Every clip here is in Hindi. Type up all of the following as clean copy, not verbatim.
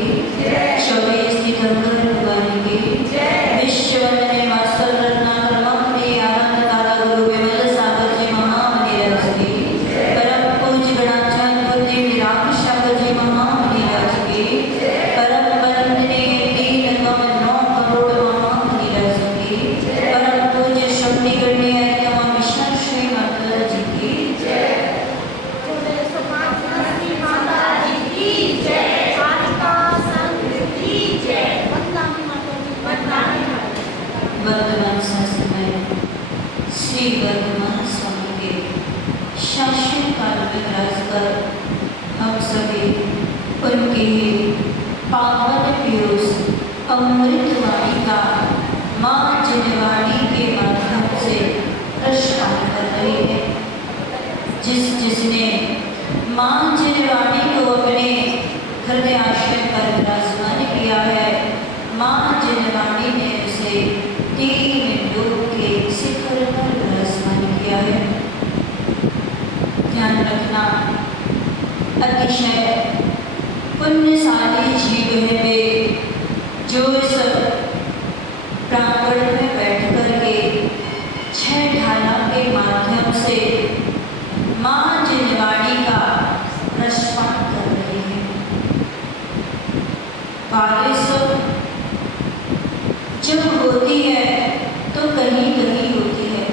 की चौबीस तीर्थंकर भगवान की विश्व वंदनीय मास्टर रत्नाकर मणि आनंद दादा गुरु विमल सागर जी महामणि राज की परम पूज्य गणाचार्य पुण्य विराम सागर जी महामणि राज की परम वंदनीय तीन नौ करोड़ महामणि राज की परम पूज्य शक्तिगढ़ मिशन श्री माता जी की वर्तमान शास्त्र में श्री वर्तमान स्वामी के शासन काल में विराजकर हम सभी उनके पावन पीयूष अमृत वाणी का माँ जिनवाणी के माध्यम से प्रश्न कर रही है। जिसने माँ जिनवाणी को अपने हृदय आश्रय पर विराजमान किया है, माँ जिनवाणी ने उसे 3 लोक के शिखर पर विराजमान किया है। ध्यान रखना, अतिशय पुण्यशाली जीव है वे जो इस प्रांगण में बैठ करके 6 ढाला के माध्यम से माँ जिनवाणी का रसपान कर रही है। बारिश जब होती है तो कहीं कहीं होती है,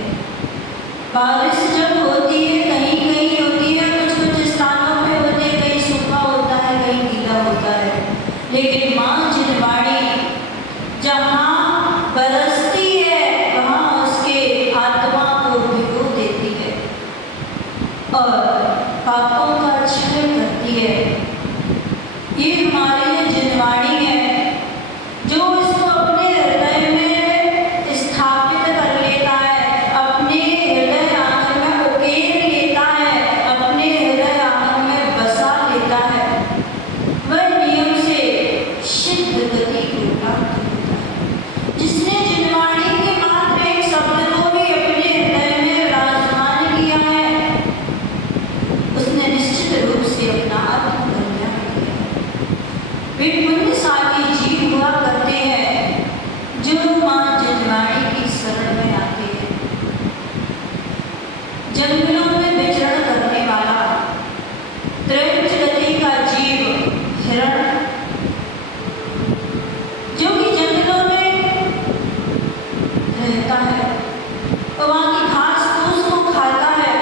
बारिश जब होती है कहीं कहीं होती है, कुछ कुछ स्थानों पे होती है, कहीं सूखा होता है कहीं गीला होता है, लेकिन माँ जिनवाणी जहाँ बरसती है वहाँ उसके आत्मा को भिगो देती है और पापों का क्षय करती है। ये हमारी जिनवाणी है जो इसको अपने हृदय में स्थापित कर लेता है, अपने हृदय आंगन में उकेर लेता है, अपने हृदय आंगन में बसा लेता है। वह नियम से सिद्ध गति को प्राप्त होता है। जिसने जिनवाणी के मात्र एक शब्द को भी अपने हृदय में विराजमान किया है, उसने निश्चित रूप से अपना आत्म कल्याण किया है। वे पुण्यशाली जीव हुआ करते हैं जो माँ जिनवाणी की शरण में आते हैं। जंगलों में विचरण करने वाला त्रैविच गति का जीव हिरण, जो कि जंगलों में रहता है और वहाँ की घास फूस को खाता है,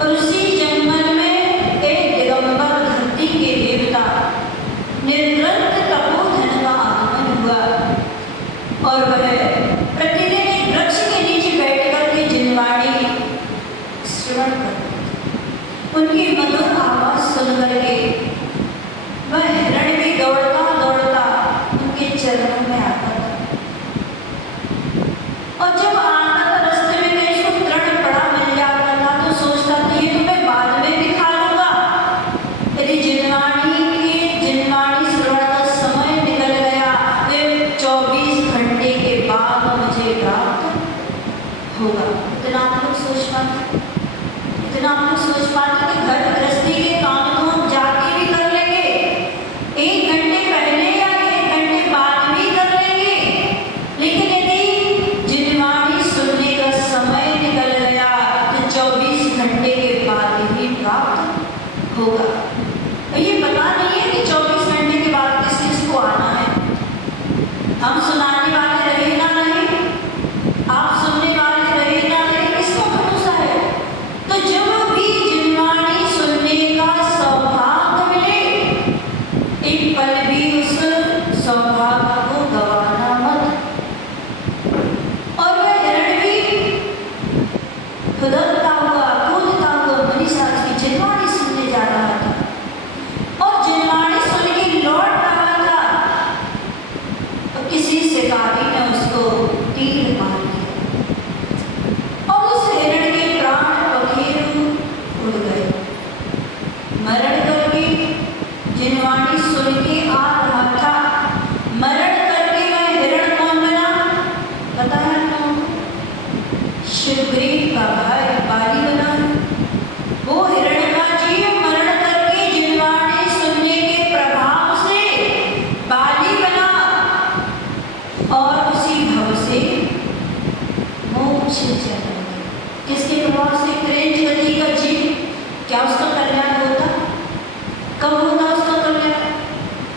और उसी जंगल में एक दिगंबर धरती के देवता निर्ग्रंथ तपोधन का आगमन हुआ और वह प्रतिदिन एक वृक्ष के नीचे बैठ करके जिनवाणी श्रवण करते थे। उनकी मधुर आवाज सुन करके वह हिरण भी दौड़ता दौड़ता उनके चरणों में आता था, और जब आता था रास्ते में कहीं उसको तृण पड़ा मिल जाता था तो सोचता था ये तो मैं बाद में भी खा लूंगा। यदि जिनवाणी श्रवण का समय निकल गया तो 24 घंटे के बाद मुझे प्राप्त होगा। इतना आप लोग सोच पाते, इतना आप लोग सोच पाते कि घर गृहस्थी के काम तो हम जाके भी कर लेंगे, 1 घंटे पहले या 1 घंटे बाद भी कर लेंगे, लेकिन यदि जिनवाणी सुनने का समय निकल गया तो 24 घंटे के बाद ही प्राप्त होगा। ये पता नहीं है कि 24 घंटे के बाद किस किस को आना है। हम सुनाने वाले रहे ना नहीं, आप सुनने वाले रहे ना नहीं, किसको भरोसा है। तो जब भी जिनवाणी सुनने का सौभाग्य मिले, एक पल भी उस सौभाग्य को गवाना मत। और वह हिरण भी खुदकता हुआ कूदता हुआ मनीषा की जिनवाणी सुनने जा रहा था, और जिनवाणी सुन के लौट रहा था, और किसी शिकारी ने उसको तीर मार दिया और उस हिरण के प्राण पखेरु उड़ गए। मरण करके जिनवाणी सुन के आ रहा था, मरण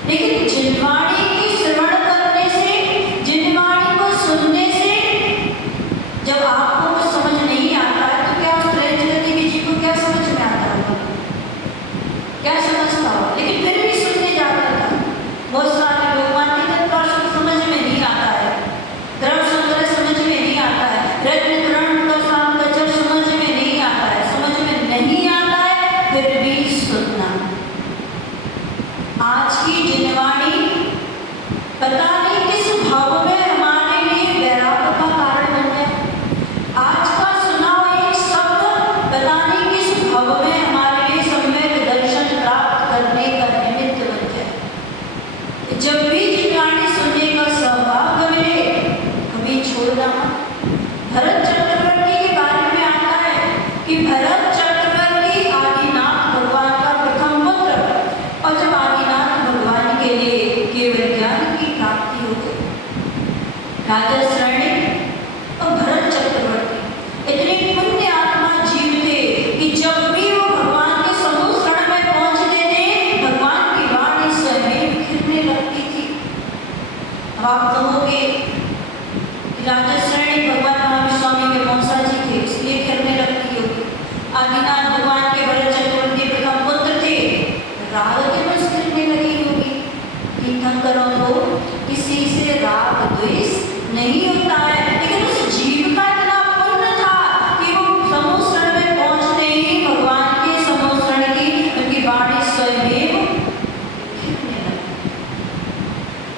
लेकिन जिनवाणी की श्रवण करने से, जिनवाणी को सुनने से जब आपको कुछ समझ नहीं आता है तो क्या उस त्रिजगति के जी को क्या समझ में आता होगा, क्या समझता हो, लेकिन फिर भी सुनने जाता था। बहुत सारे लोग मानते हैं समझ में नहीं आता है, धर्म सुंदर समझ में नहीं आता है, रत्न ग्रहण का शाम का जब समझ में नहीं आता है, समझ में नहीं आता है, फिर भी सुनना। आज की जिनवाणी पता नहीं किस भाव में हमारे लिए वैराग्य का कारण बन जाए। आज का सुना हुआ एक शब्द पता नहीं किस भाव में हमारे लिए सम्यक दर्शन प्राप्त करने का निमित्त बन जाए। जब भी जिनवाणी सुनने का सौभाग्य मिले कभी छोड़ना मत। भरत चक्रवर्ती के बारे में आता है कि भरत चक्रवर्ती आदिनाथ भगवान का प्रथम पुत्र, और जब आदिनाथ भगवान के लिए केवल ज्ञान की प्राप्ति हो गई, राजा श्रेणिक और भरत चक्रवर्ती इतने पुण्य आत्मा जीव थे कि जब भी वो भगवान के समूह शरण में पहुंचते थे भगवान की वाणी स्वयं खिलने लगती थी। अब आप कहोगे कि राजा श्रेणिक भगवान महावीर स्वामी के मौसा जी थे इसलिए खिलने लगती होगी, आदिनाथ भगवान के भरत चक्रवर्ती प्रथम पुत्र थे, राग के बस खिलने लगी होगी। कीर्तन करो तो किसी से राग द्वेष नहीं होता है, लेकिन उस जीव का इतना पुण्य था कि वो समूह शरण में पहुंचते ही भगवान के समूह शरण की उनकी वाणी स्वयं खिलने लगी।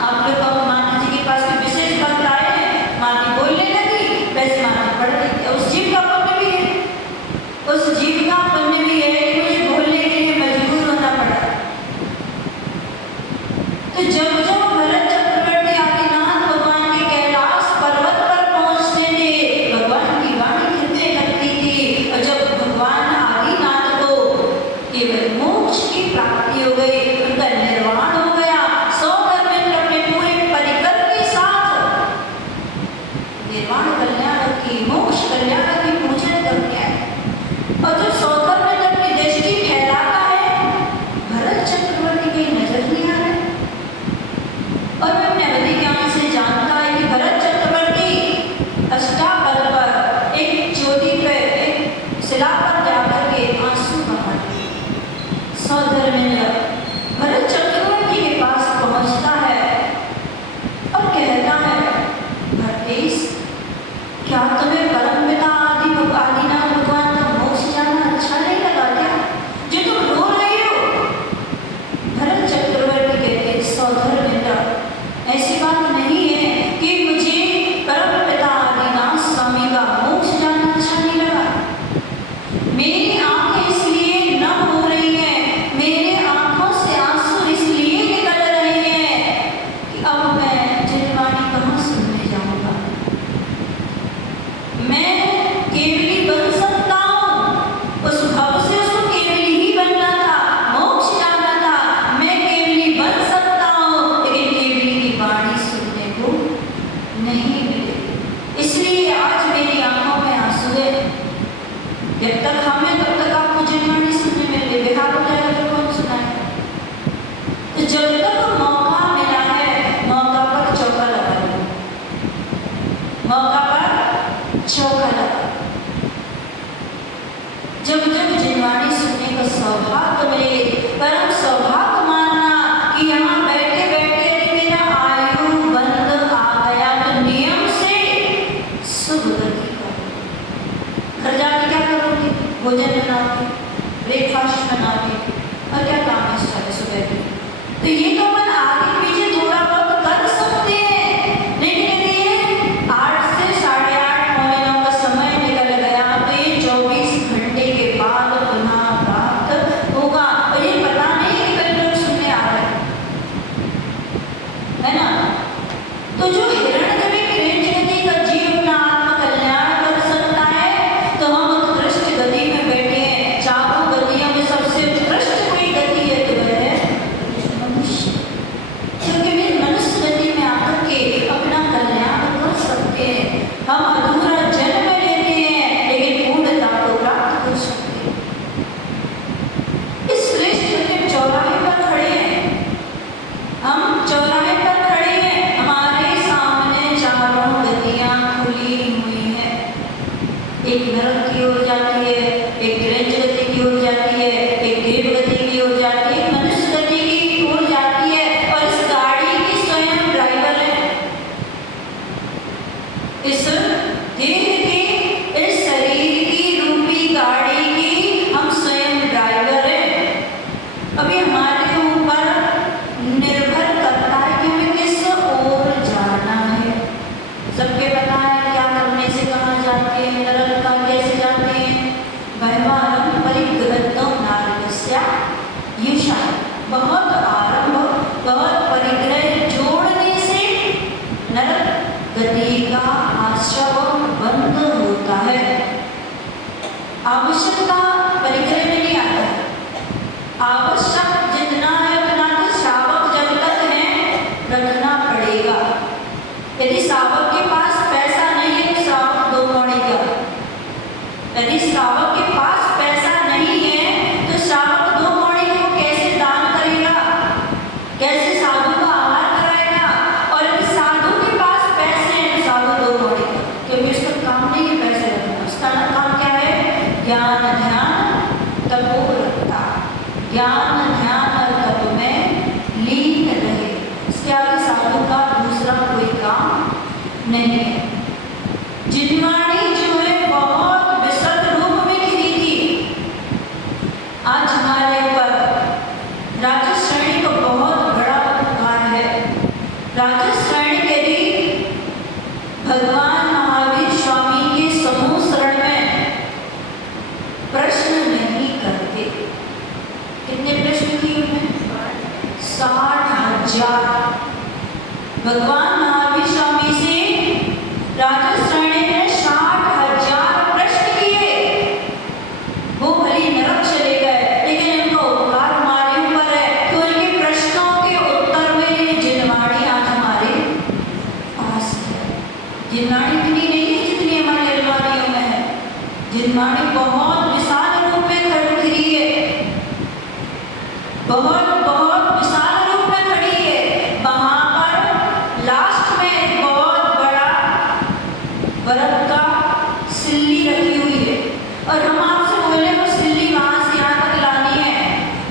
आप लोग अब माता जी के पास कोई विशेष भक्त आए हैं, माता बोलने लगी, वैसे माता पढ़ गई। उस जीव का पुण्य भी है, उस जीव का पुण्य भी है कि मुझे बोलने के लिए मजबूर होना पड़ा। तो जब जब भरत चक्रवर्ती आदिनाथ भगवान के कैलाश पर्वत पर पहुंचते थे भगवान की वाणी खिलने लगती थी, और जब भगवान आदिनाथ को केवल मोक्ष की प्राप्ति हो गई, उनका निर्वाण हो गया, सौधर्मेंद्र अपने पूरे परिकर के साथ निर्वाण कल्याण की, मोक्ष कल्याण की पूजन करके आए। और जब सौधर्मेंद्र अपनी दृष्टि फैलाता है भरत चक्रवर्ती की नजर नहीं आ रहा, और मैं अपने अवधि ज्ञान से जानता है कि भरत चक्रवर्ती अष्टापद पर एक चोटी पे एक शिला पर जाकर के आंसू बहाते। सौधर्मेंद्र भरत चक्रवर्ती के पास पहुंचता है और कहता है, भरतेश क्या तुम्हें परम पिता आदिनाथ भगवान का मोक्ष जानना अच्छा नहीं लगा क्या, जो तुम रो रहे हो? भरत चक्रवर्ती कहते, सौधर्मेंद्र ऐसी बात नहीं है कि मुझे परम पिता आदिनाथ स्वामी का मोक्ष जानना अच्छा नहीं लगा। मेरी आंखें इसलिए नम हो रही हैं, मेरे आंखों से आंसू इसलिए निकल रहे हैं कि अब मैं जिनवाणी कहाँ सुनने जाऊंगा। मैं केवली बन सकता हूँ, उस भाव से उसको केवली ही बनना था, मोक्ष जानना था, मैं केवली बन सकता हूँ, लेकिन केवली की वाणी सुनने को नहीं मिले, इसलिए आज मेरी आंखों में आंसू है। जब तक हमें तब तक आपको जिनवाणी सुनने में बेकार हो जाएगा तो कौन सुनाए। तो जब तक मौका मिला है मौका पर चौका लगा लो, मौका पर चौका लगा। जब जब जिनवाणी सुनने का सौभाग्य मिले, परम सौभाग्य मानना कि यहाँ बैठे बैठे मेरा आयु बंद आ गया तो नियम से शुभ गति करो। घर जाके क्या करोगे? भोजन बनाओगे, ब्रेकफास्ट बनाओगे, और क्या काम है सुबह के? तो ये तो अपन आगे पीछे थोड़ा बहुत कर सकते हैं, लेकिन ये 8 से 8:30 पौने 9 का समय निकल गया तो ये 24 घंटे के बाद पुनः प्राप्त होगा, और ये पता नहीं कि कई लोग सुनने आ रहे है ना। तो जो हिरण्यगर्भ त्रिजगति का जीव अपना आत्म कल्याण कर सकता है, तो हम उत्कृष्ट गति में बैठे हैं। चारों गतियों में सबसे उत्कृष्ट कोई गति है तो वह है मनुष्य, क्योंकि वे मनुष्य गति में आकर के अपना कल्याण कर सकते हैं। हम अधूरा जन्म लेते हैं लेकिन पूर्णता को प्राप्त कर सकते हैं। इस श्रेष्ठ के चौराहे पर खड़े हैं, जुड़ी हुई हैं। एक नरक की ओर जाती है, एक ग्रंज गति की ओर जाती है, एक देव गति की ओर जाती है, मनुष्य गति की ओर जाती है। और इस गाड़ी की स्वयं ड्राइवर है। इस देह की, इस शरीर की रूपी गाड़ी की हम स्वयं ड्राइवर हैं। अभी हमारे ऊपर निर्भर करता है कि हमें किस ओर जाना है। सबके पता है क्या करने से कहाँ जाते हैं, नरक का कैसे जाते हैं। वैवाहं परिग्रहतो नारकस्य युषा, बहुत आरंभ, बहुत परिग्रह जोड़ने से नरक गति का आश्रव बंद होता है। आवश्यकता परिग्रह में नहीं आता है। आवश्यक जितना है उतना तो श्रावक जब तक है रखना पड़ेगा। यदि श्रावक के पास पैसा नहीं है तो श्रावक दो कौड़ी का। यदि श्रावक के पास पैसा नहीं है तो श्रावक दो कौड़ी को कैसे दान करेगा, कैसे साधु का आहार कराएगा। और यदि साधु के पास पैसे हैं तो साधु दो कौड़ी का, क्योंकि उसका काम नहीं है पैसे रखना। उसका काम क्या है? ज्ञान ध्यान तपोरता, ज्ञान ध्यान और तप में लीन रहे। इसके आगे साधु का दूसरा कोई काम नहीं है। जिनवाणी जो है बहुत विशद रूप में खिली थी। आज हमारे ऊपर राजस श्रेणी को बहुत बड़ा उपकार है। राजस श्रेणी यदि भगवान महावीर स्वामी के समूह शरण में प्रश्न नहीं करते। कितने प्रश्न किए उन्होंने? 60,000। भगवान महावीर स्वामी से राजस श्रेणी ने 60,000 प्रश्न किए। वो भले नरक चले गए, लेकिन उनका उपकार हमारे ऊपर है। तो उनके प्रश्नों के उत्तर में जिनवाणी आज हमारे पास है। जिनवाणी इतनी नहीं है जितनी हमारी अलमारियों में है। जिनवाणी बहुत विशाल रूप में खड़ी है, बहुत बहुत विशाल रूप में खड़ी है। वहां पर लास्ट में एक बहुत बड़ा बर्फ का सिल्ली रखी हुई है और हम आपसे बोले वो सिल्ली वहां से यहाँ तक लानी है।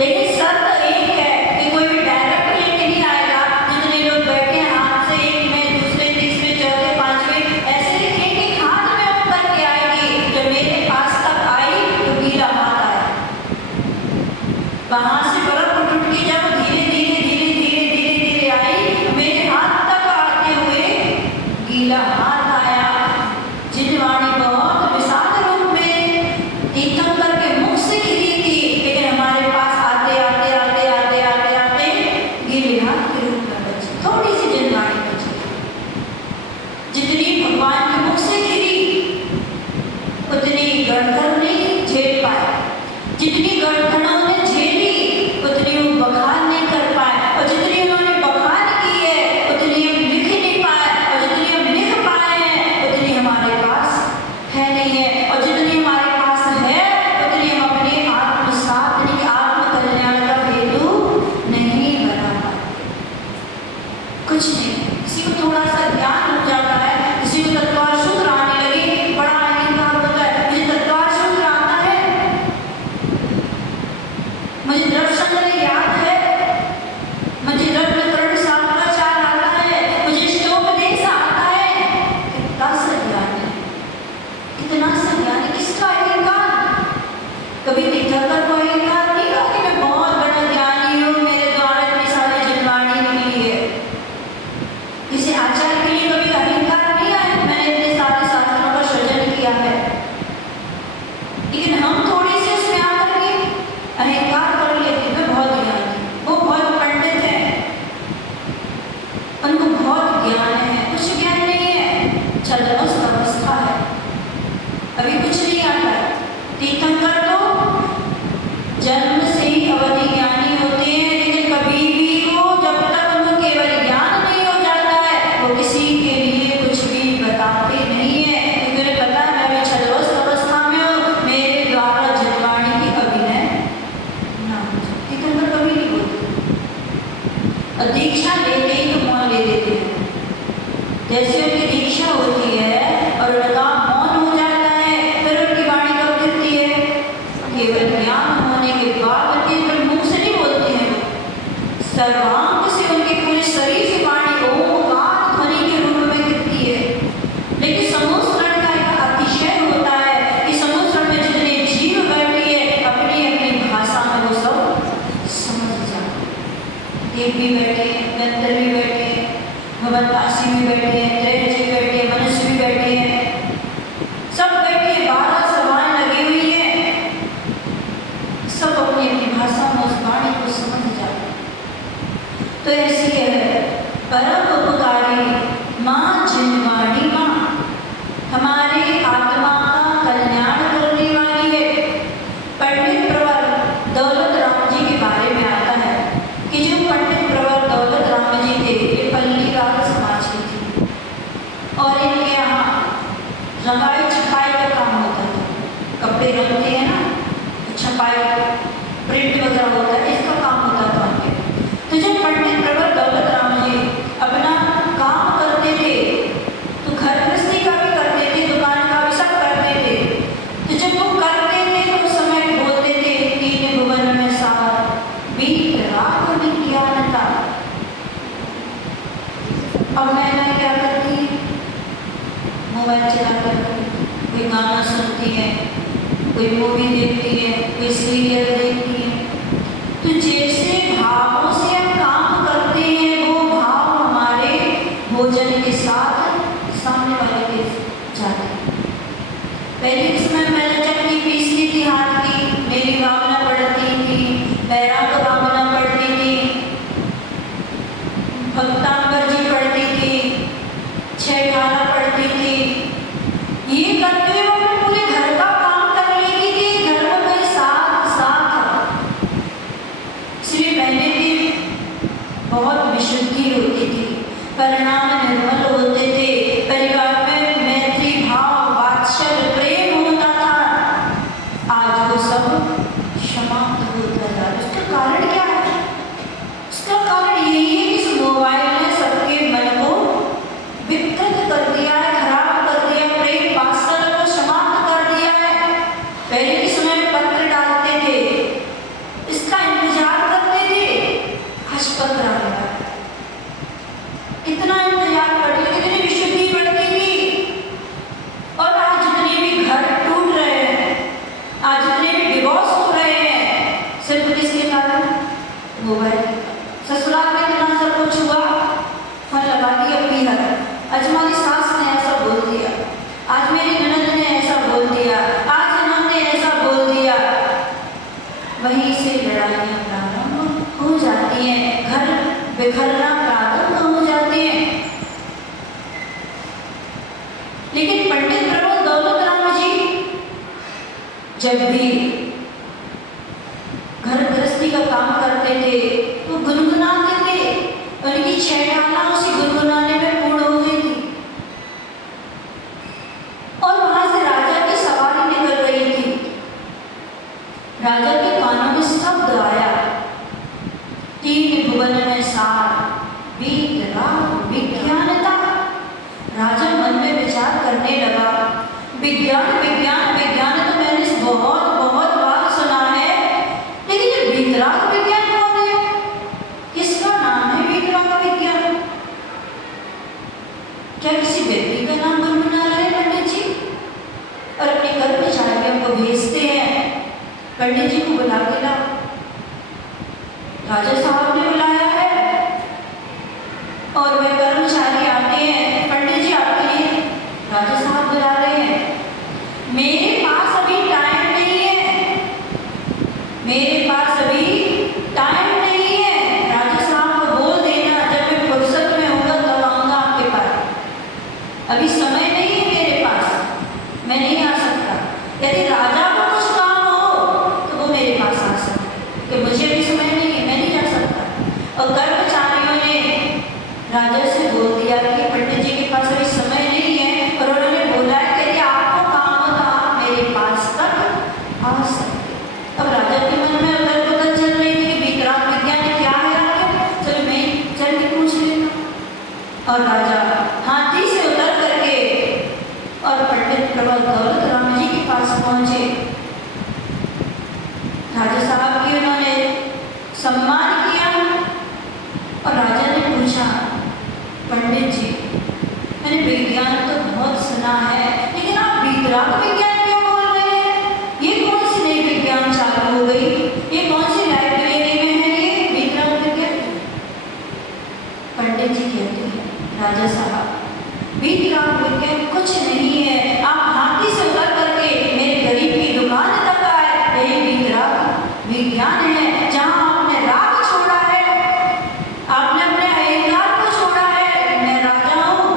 लेकिन शर्त एक है कि कोई भी डायरेक्ट लेके नहीं आएगा। जितने लोग बैठे हैं हाथ से एक में, दूसरे, तीसरे, चौथे, पांचवें, ऐसे एक एक हाथ में उतर के आएगी। जब मेरे पास तक आई तो गीला हाथ आया। वहां से बर्फ टूट के जब धीरे धीरे धीरे धीरे धीरे धीरे आई, मेरे हाथ तक आते हुए गीला हाथ आया। जिनवाणी बहुत विशाल रूप में तीर्थंकर के मुख से खिली थी, लेकिन हमारे पास आते आते आते आते आते आते गीले हाथ के रूप में बची। थोड़ी सी जिनवाणी बची। जितनी भगवान के मुख से खिली उतनी गणधर नहीं झेल पाए। जितनी गणधरों ने झेली उतनी वो बखान नहीं कर पाए। और जितनी उन्होंने बखान की है उतनी हम लिख नहीं पाए। और जितनी हम लिख पाए हैं उतनी हमारे पास है नहीं है। और जितनी हमारे पास है उतनी हम अपने आत्मसात नहीं, आत्मकल्याण का हेतु नहीं बना पाए। कुछ नहीं। किसी को थोड़ा सा ज्ञान हो जाता है, किसी को तत्वार सूत्र आने लगे, बड़ा अहंकार होता है। मुझे तत्वार सूत्र आता है, मुझे द्रव्यसंग्रह याद है, मुझे द्रव्यकरण शास्त्राचार आता है, मुझे श्लोकदेश आता है। कितना सा ज्ञान है, कितना सा ज्ञान है। किसका अहंकार? कभी तीर्थंकर को अहंकार नहीं हुआ कि मैं बहुत बड़ा ज्ञानी हूँ, मेरे द्वारा इतनी सारी जिनवाणी निकली है। किसी आचार्य के लिए कभी अहंकार नहीं आया, मैंने इतने सारे शास्त्रों का सृजन किया है। लेकिन हम थोड़ी सी उसमें आकर के अहंकार कर लेते हैं। मैं बहुत ज्ञानी, वो बहुत पंडित है, उनको बहुत ज्ञान है। कुछ ज्ञान नहीं है, छद्मस्त अवस्था है, अभी कुछ नहीं आता है। तीर्थंकर तो जन्म से ही अवधि ज्ञानी होते हैं, लेकिन कभी भी वो जब तक उनको केवल ज्ञान नहीं हो जाता है वो किसी के लिए कुछ भी बताते नहीं है। क्योंकि उन्हें पता है मैं भी छद्मस्त अवस्था में हूँ, मेरे द्वारा जिनवाणी की अभिनय ना हो जाए। तीर्थंकर कभी नहीं बोलते। और दीक्षा लेते ही तो मौन ले लेते हैं। जैसे उनकी दीक्षा होती है और कपड़े रखते हैं ना, छपाई प्रिंट वगैरह होता है, इसका काम होता था उनके। तो जब पंडित प्रवर दौलत राम जी अपना काम करते थे तो घर गृहस्थी का भी करते थे, दुकान का भी सब करते थे। तो जब वो करते थे तो उस समय बोलते थे तीन भुवन में सार वीतराग विज्ञानता। अब मैं क्या करती, मोबाइल चला करती, कोई गाना सुनती है, कोई मूवी देखती है, कोई सीरियल देखती है। तो जैसे भावों से हम काम करते हैं वो भाव हमारे भोजन के साथ सामने वाले के जाते हैं। पहले के समय मैंने चटनी पीसती थी हाथ की, मेरी भावना बढ़ती थी, पैरों को भावना पड़ती थी, भक्तांबर जी पढ़ती थी, छह ढाला पढ़ती थी। ये करते हुए अपने पूरे घर का काम कर लेती थी, घर में मेरे साथ साथ। इसलिए पहले भी बहुत विशुद्धि होती थी, परिणाम निर्मल होते थे, परिवार में मैत्री भाव वात्सल्य प्रेम होता था। आज वो सब समाप्त होता जा रहा है। उसका कारण क्या है? उसका कारण यही है कि इस मोबाइल ने सबके मन को विकृत कर दिया है, खराब कर दिया, प्रेम वात्सल्य को समाप्त कर दिया है। पहले के समय पत्र डालते थे, इसका इंतजार करते थे, आज पत्र आ गया, इतना इंतजार करते थे, कितनी विशुद्धि बढ़ती थी। और आज जितने भी घर टूट रहे हैं, आज जितने भी डिवोर्स हो रहे हैं, सिर्फ किसके कारण? मोबाइल। ससुराल में इतना सब कुछ हुआ, फोन लगा दिया पीहर, आज हमारी सास ने ऐसा बोल दिया, आज मेरी ननद ने ऐसा बोल दिया, आज उन्होंने ऐसा बोल दिया। वहीं से लड़ाइयाँ प्रारंभ हो जाती हैं, घर बिखरना प्रारंभ हो जाते हैं। लेकिन पंडित प्रवर दौलत राम जी जब भी घर गृहस्थी का काम करते थे तो गुनगुनाते थे, उनकी छह ढाला उसी गुनगुनाने में पूर्ण हो गई थी। और वहां से राजा की सवारी निकल रही थी, राजा के कानों में शब्द आया, तीन भुवन में सार वीतराग विज्ञानता। राजा मन में विचार करने लगा, विज्ञान विज्ञान विज्ञान तो मैंने बहुत बहुत बार सुना है, लेकिन ये वीतराग विज्ञान कौन है? किसका नाम है वीतराग विज्ञान? क्या किसी व्यक्ति का नाम गुनगुना रहे हैं पंडित जी? और अपने कर्मचारियों को भेजते हैं, पंडित जी को बुला के लाओ। राजा साहब ने बुलाया है और वह कर्मचारी आते हैं, पंडित जी आपके लिए राजा साहब बुला रहे हैं। मेरे पास अभी टाइम नहीं है, मेरे पास अभी टाइम नहीं है। राजा साहब को बोल देना जब मैं फुर्सत में होगा तब आऊंगा आपके पास, अभी समय नहीं है मेरे पास, मैं नहीं आ सकता। यदि राजा को कुछ काम हो तो वो मेरे पास आ सकता है, कि मुझे अभी समय नहीं है, मैं नहीं जा सकता। और कर्मचारियों ने राजा से बोल दिया कि पंडित जी के पास अभी समय नहीं है, और उन्होंने बोला है कि यदि आपको काम हो तो आप मेरे पास तक आ सकते। अब राजा के मन में उधर उधर चल रही थी कि वीतराग विज्ञान क्या है आपके, चलो मैं चल के पूछ लेता। और राजा हाथी से उतर करके और पंडित प्रवर दौलत राम जी के पास पहुंचे। राजा साहब की उन्होंने सम्मान किया और राजा ने पूछा, पंडित जी मैंने विज्ञान तो बहुत सुना है, लेकिन आप वीतराग विज्ञान क्यों बोल रहे हैं? ये कौन सी नई विज्ञान चालू हो गई? ये कौन सी लाइब्रेरी में है ये वीतराग विज्ञान? पंडित जी कहते हैं, राजा साहब वीतराग विज्ञान कुछ नहीं है, आप हाथी से उतर करके मेरे गरीब की दुकान तक आए, यही वीतराग विज्ञान है। जहाँ आपने राग छोड़ा है, आपने अपने अहंकार को छोड़ा है, मैं राजा हूँ,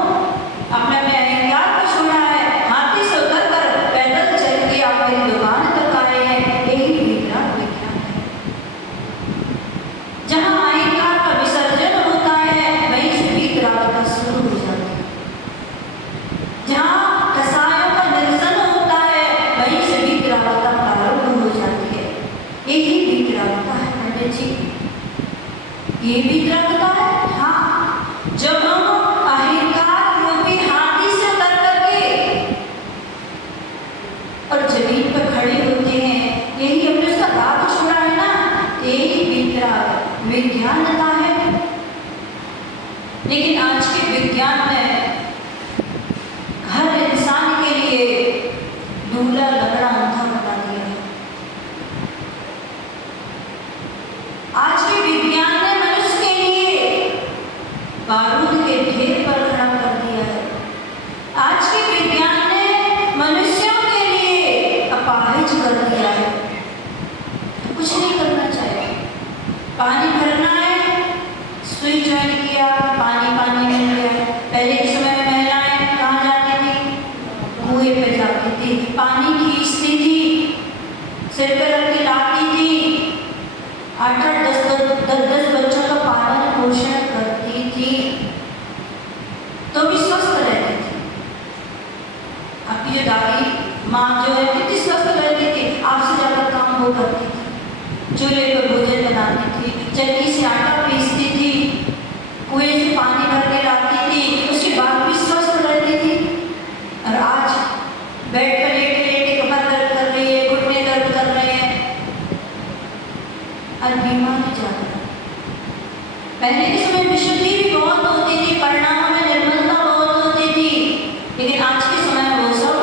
आपने अपने अहंकार को छोड़ा है, हाथी से उतर कर पैदल चल के आप मेरी दुकान तक आए हैं, यही वीतराग विज्ञान है। जहाँ अहंकार का विसर्जन होता है वहीं से वीतराग का शुरू हो जाता है। जहाँ कसाय लेकिन आज के विज्ञान में हर इंसान के लिए दूल्हा लंगड़ा अंधा बना दिया है। आज के विज्ञान ने मनुष्य के लिए बारूद के ढेर पर खड़ा कर दिया है। आज के विज्ञान ने मनुष्यों के लिए अपाहिज कर दिया है। कुछ नहीं करना चाहिए। पानी भरना है, स्विच ऑन किया, पानी मिल गया। पहले के समय में महिलाएं कहाँ जाती थी? कुएं पे जाती थी, पानी खींचती थी, सिर पे रख के लाती थी, 8-10 बच्चों का पालन पोषण करती थी, तो भी स्वस्थ रहती थी। आपकी जो दादी माँ जो है कितनी स्वस्थ रहती थी, आपसे ज़्यादा काम वो करती थी, चूल्हे पर भोजन बनाती थी, चक्की से आटा पीसती थी, कुएं से पानी भर के लाती थी, उसके बाद भी स्वस्थ रहती थी। और आज बेड पर लेटे लेटे कमर दर्द कर रही है, घुटने दर्द कर रहे हैं और बीमार जा रहे हैं। पहले के समय में शुद्धि भी बहुत होती थी, परिणामों में निर्मलता बहुत होती थी, लेकिन आज के समय में वो सब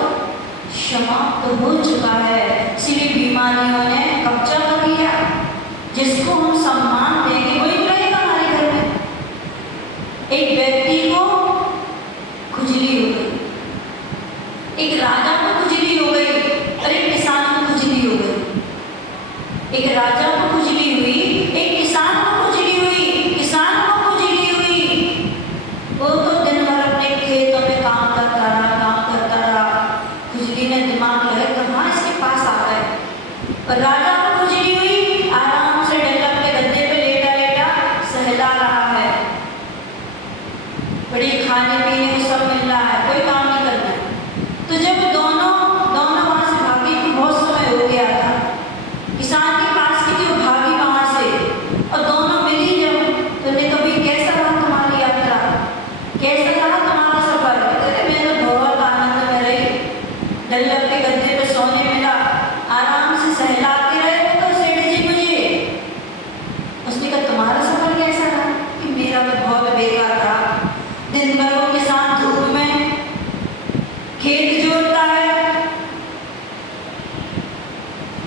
समाप्त हो चुका है। इसीलिए बीमारियों ने कब्जा कर लिया। जिसको हम सम्मान देंगे वही रहेगा हमारे घर में। एक व्यक्ति को खुजली हो गई, एक राजा को खुजली हो गई और एक किसान को खुजली हो गई। एक राजा को खुजली हुई, एक किसान को खुजली हुई। किसान को खुजली हुई, वो तो दिन भर अपने खेतों में काम करता रहा। खुजली ने दिमाग लगाया कहाँ इसके पास आ गए। और राजा को खुजली हुई, आराम से डल्ला के गद्दे पे लेटा लेटा सहला रहा है। बड़ी खाने पीने को सब मिल रहा है, कोई काम नहीं करना है। तो जब दोनों वहाँ से भागी, बहुत समय हो गया था, किसान के पास की थी, भागी वहाँ से और दोनों मिली। जब तुमने कभी कैसा रहा तुम्हारी यात्रा, कैसा रहा तुम्हारा सफर? कहते मैं तो बहुत आनंद में रही, डल्ला के गद्दे पे सोने मिला, आराम से सहलाते रहे तो सेठ जी मुझे। उसने कहा तुम्हारा सफर कैसा रहा? कि मेरा तो बहुत बेकार रहा। दिन भर वो किसान धूप में खेत जोतता है,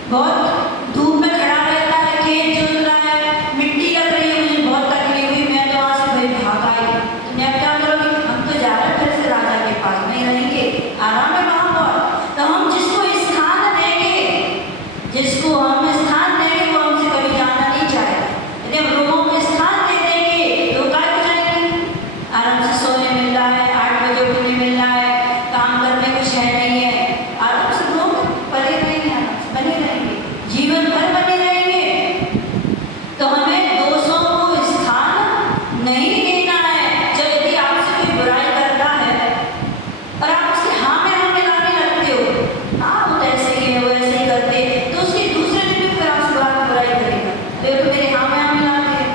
बहुत धूप में खड़ा रहता है, खेत जोत रहा है, मिट्टी लग रही है, मुझे बहुत तकलीफ हुई, मैं तो वहाँ से भाई भाग आई। तुमने अब क्या करोगे? हम तो जा रहे हैं फिर से राजा के पास, नहीं रहेंगे, आराम है वहाँ पर। तो हम जिसको स्थान देंगे वो हमसे कभी जाना नहीं चाहेगा। यदि हम लोगों को स्थान दे देंगे तो काय हो जाएंगे? आराम से सोने मिल रहा है, 8 बजे उठने मिल रहा है, काम करने कुछ है नहीं है, आराम से लोग पड़े रहेंगे, आराम से बने रहेंगे, जीवन भर बने रहेंगे। तो हमें दोषों को स्थान नहीं देना है। जब यदि आपसे कोई बुराई करता है और आप उसके हाँ में हाँ मिलाने लगते हो, हाँ वो तो ऐसे ही है, वो ऐसे ही करते, तो उसके दूसरे दिन भी फिर आपसे बुराई करेगा, अरे तो मेरे हाँ में हाँ मिलाते हैं।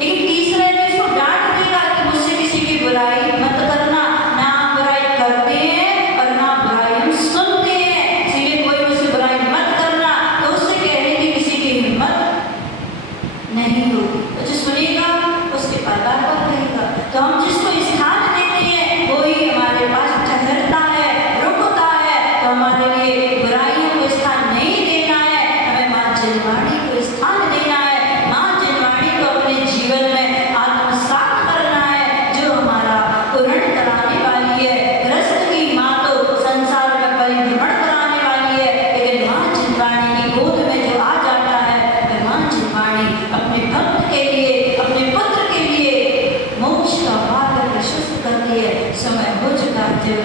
लेकिन तीसरे दिन इसको डांट देगा कि मुझसे किसी की बुराई मत करना। ना हम बुराई करते हैं और ना बुराई हम सुनते हैं, इसीलिए कोई मुझसे बुराई मत करना, तो उससे कहने की किसी की हिम्मत नहीं होगी। तो जो सुनेगा उसके पादार पर रहेगा। तो हम जिसको स्थान देते हैं वही हमारे पास ठहरता है, रुकता है। तो हमारे लिए बुराइयों को स्थान नहीं देना है, हमें माँ जिनवाणी को स्थान देना है। माँ जिनवाणी को अपने जीवन में आत्मसात करना है, जो हमारा पूर्ण कराने वाली है। गृहस्थ की माँ तो संसार में परिभ्रमण कराने वाली है, लेकिन माँ जिनवाणी की गोद में जो आ जाता है, वह माँ जिनवाणी अपने भक्त के लिए, अपने पुत्र के लिए मोक्ष का मार्ग प्रशस्त करती है। समय हो चुका है,